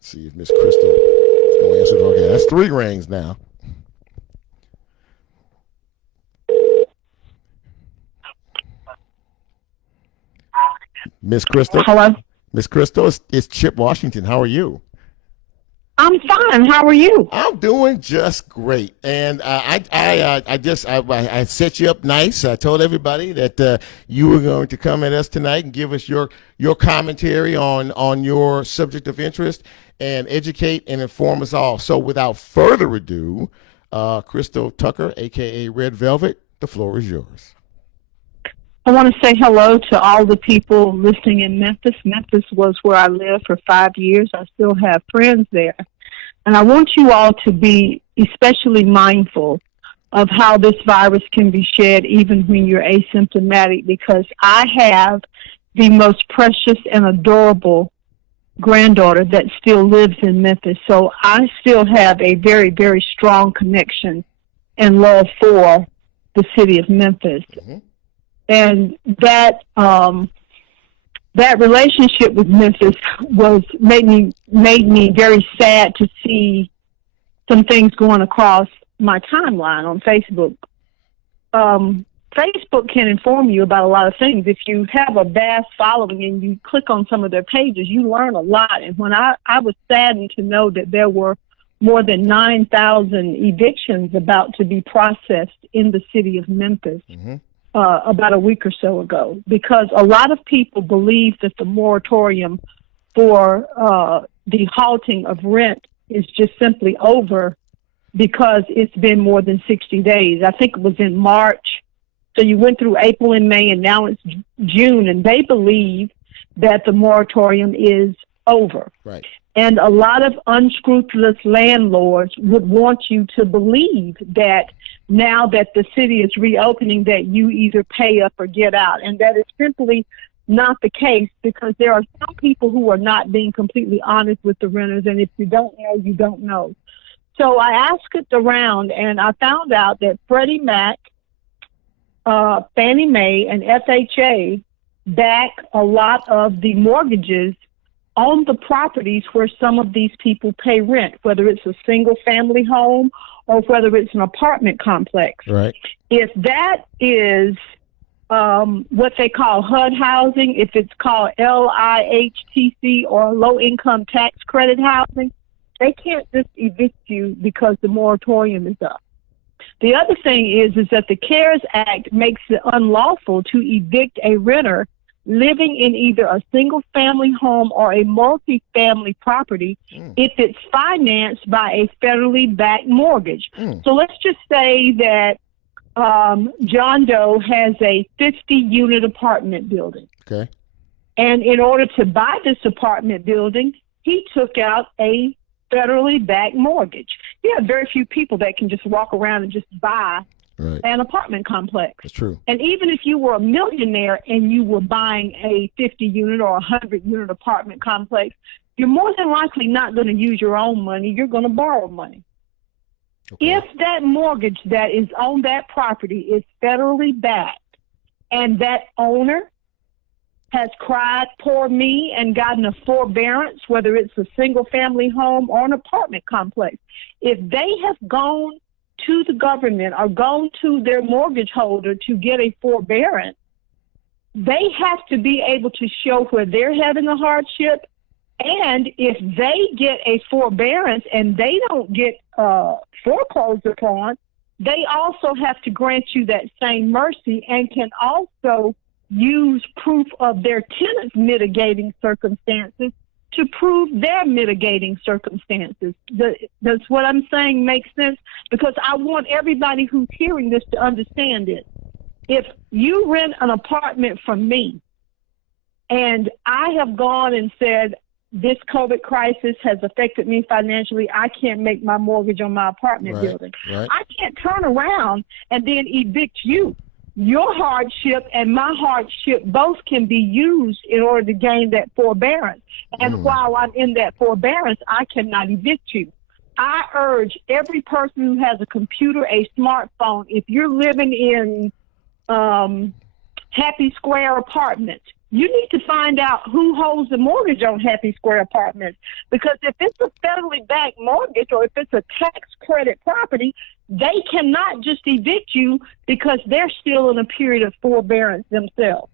see if Miss Crystal will answer. Okay, that's 3 rings now. Miss Crystal. Hello. Miss Crystal, it's Chip Washington. How are you? I'm fine. How are you? I'm doing just great, and I set you up nice. I told everybody that you were going to come at us tonight and give us your commentary on your subject of interest and educate and inform us all. So, without further ado, Crystal Tucker, aka Red Velvet, the floor is yours. I want to say hello to all the people listening in Memphis. Memphis was where I lived for 5 years. I still have friends there. And I want you all to be especially mindful of how this virus can be shed even when you're asymptomatic, because I have the most precious and adorable granddaughter that still lives in Memphis. So I still have a very, very strong connection and love for the city of Memphis. Mm-hmm. And that relationship with Memphis made me very sad to see some things going across my timeline on Facebook. Facebook can inform you about a lot of things. If you have a vast following and you click on some of their pages, you learn a lot. And when I was saddened to know that there were more than 9,000 evictions about to be processed in the city of Memphis. Mm-hmm. About a week or so ago, because a lot of people believe that the moratorium for the halting of rent is just simply over because it's been more than 60 days. I think it was in March. So you went through April and May, and now it's June, and they believe that the moratorium is over. Right. And a lot of unscrupulous landlords would want you to believe that now that the city is reopening, that you either pay up or get out. And that is simply not the case, because there are some people who are not being completely honest with the renters. And if you don't know, you don't know. So I asked it around, and I found out that Freddie Mac, Fannie Mae, and FHA back a lot of the mortgages on the properties where some of these people pay rent, whether it's a single family home or whether it's an apartment complex. Right. If that is what they call HUD housing, if it's called LIHTC or low income tax credit housing, they can't just evict you because the moratorium is up. The other thing is that the CARES Act makes it unlawful to evict a renter living in either a single-family home or a multi-family property if it's financed by a federally backed mortgage. So let's just say that John Doe has a 50-unit apartment building. Okay. And in order to buy this apartment building, he took out a federally backed mortgage. You have very few people that can just walk around and just buy an apartment complex. That's true. And even if you were a millionaire and you were buying a 50-unit or 100-unit apartment complex, you're more than likely not going to use your own money. You're going to borrow money. Okay. If that mortgage that is on that property is federally backed and that owner has cried, poor me, and gotten a forbearance, whether it's a single family home or an apartment complex, if they have gone to the government or gone to their mortgage holder to get a forbearance, they have to be able to show where they're having a hardship. And if they get a forbearance and they don't get foreclosed upon, they also have to grant you that same mercy and can also use proof of their tenant's mitigating circumstances to prove their mitigating circumstances. Does what I'm saying make sense? Because I want everybody who's hearing this to understand it. If you rent an apartment from me and I have gone and said, this COVID crisis has affected me financially, I can't make my mortgage on my apartment building. Right. I can't turn around and then evict you. Your hardship and my hardship both can be used in order to gain that forbearance. And while I'm in that forbearance, I cannot evict you. I urge every person who has a computer, a smartphone, if you're living in Happy Square Apartments, you need to find out who holds the mortgage on Happy Square Apartments. Because if it's a federally backed mortgage or if it's a tax credit property, they cannot just evict you because they're still in a period of forbearance themselves.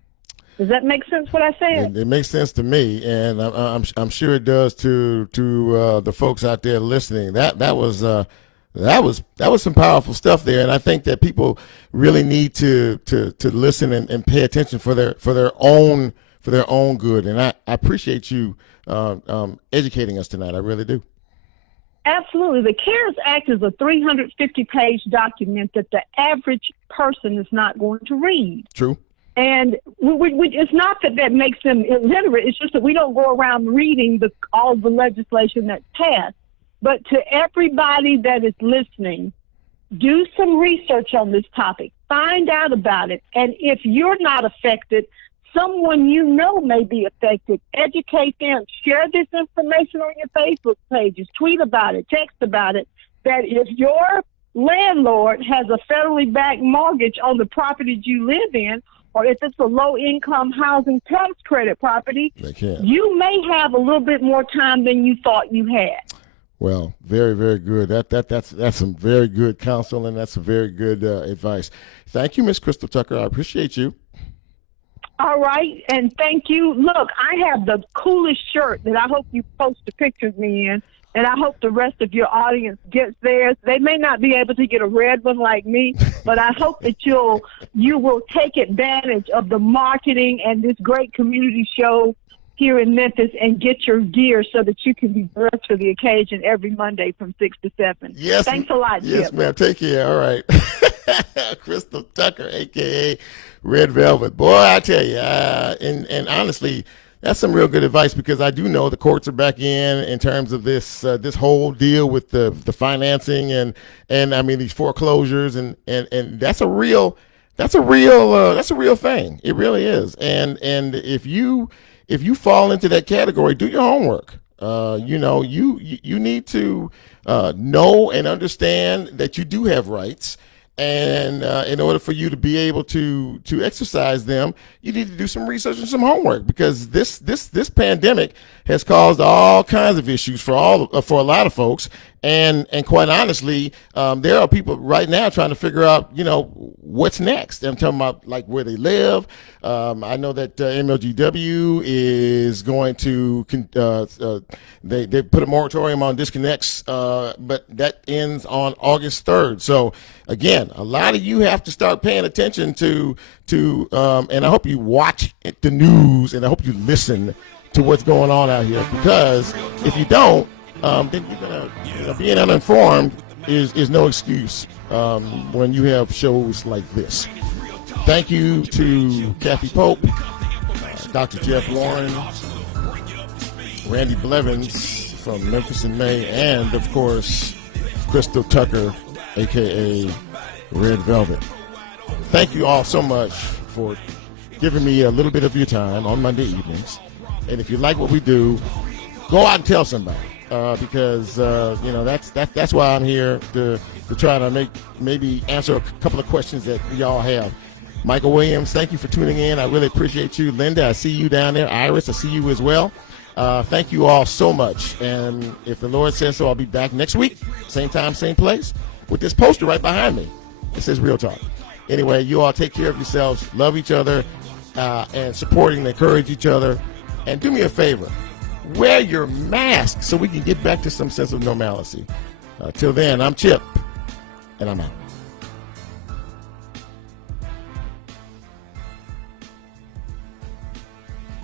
Does that make sense what I said? It makes sense to me, and I'm sure it does to the folks out there listening. That was some powerful stuff there, and I think that people really need to listen and pay attention for their own good. And I appreciate you educating us tonight. I really do. Absolutely. The CARES Act is a 350-page document that the average person is not going to read. True. And it's not that makes them illiterate. It's just that we don't go around reading all the legislation that's passed. But to everybody that is listening, do some research on this topic. Find out about it. And if you're not affected, someone you know may be affected. Educate them. Share this information on your Facebook pages. Tweet about it. Text about it. That if your landlord has a federally backed mortgage on the property you live in, or if it's a low-income housing tax credit property, you may have a little bit more time than you thought you had. Well, very, very good. That's some very good counsel, and that's some very good advice. Thank you, Miss Crystal Tucker. I appreciate you. All right, and thank you. Look, I have the coolest shirt that I hope you post the pictures of me in, and I hope the rest of your audience gets theirs. They may not be able to get a red one like me, but I hope that you will take advantage of the marketing and this great community show here in Memphis and get your gear so that you can be dressed for the occasion every Monday from 6 to 7. Yes. Thanks a lot, Yes, Chip. ma'am. Take care. All right. Crystal Tucker, a.k.a. Red Velvet. Boy, I tell you, and honestly, that's some real good advice because I do know the courts are back in terms of this whole deal with the financing and I mean these foreclosures and that's a real thing. It really is. And if you fall into that category, do your homework. You need to know and understand that you do have rights. And in order for you to be able to exercise them, you need to do some research and some homework because this pandemic has caused all kinds of issues for a lot of folks. And quite honestly, there are people right now trying to figure out, what's next. I'm talking about like where they live. I know that MLGW is going to they put a moratorium on disconnects, but that ends on August 3rd. So again, a lot of you have to start paying attention to and I hope you watch the news and I hope you listen to what's going on out here because if you don't, then you're gonna being uninformed is no excuse when you have shows like this. Thank you to Kathy Pope, Dr. Jeff Warren, Randy Blevins from Memphis in May, and of course Crystal Tucker, aka Red Velvet. Thank you all so much for giving me a little bit of your time on Monday evenings. And if you like what we do, go out and tell somebody. because that's why I'm here to try to maybe answer a couple of questions that y'all have. Michael Williams, thank you for tuning in. I really appreciate you. Linda, I see you down there. Iris, I see you as well. Thank you all so much. And if the Lord says so, I'll be back next week, same time, same place, with this poster right behind me. It says Real Talk. Anyway, you all take care of yourselves, love each other, and supporting and encourage each other. And do me a favor, wear your mask so we can get back to some sense of normalcy. Till then, I'm Chip, and I'm out.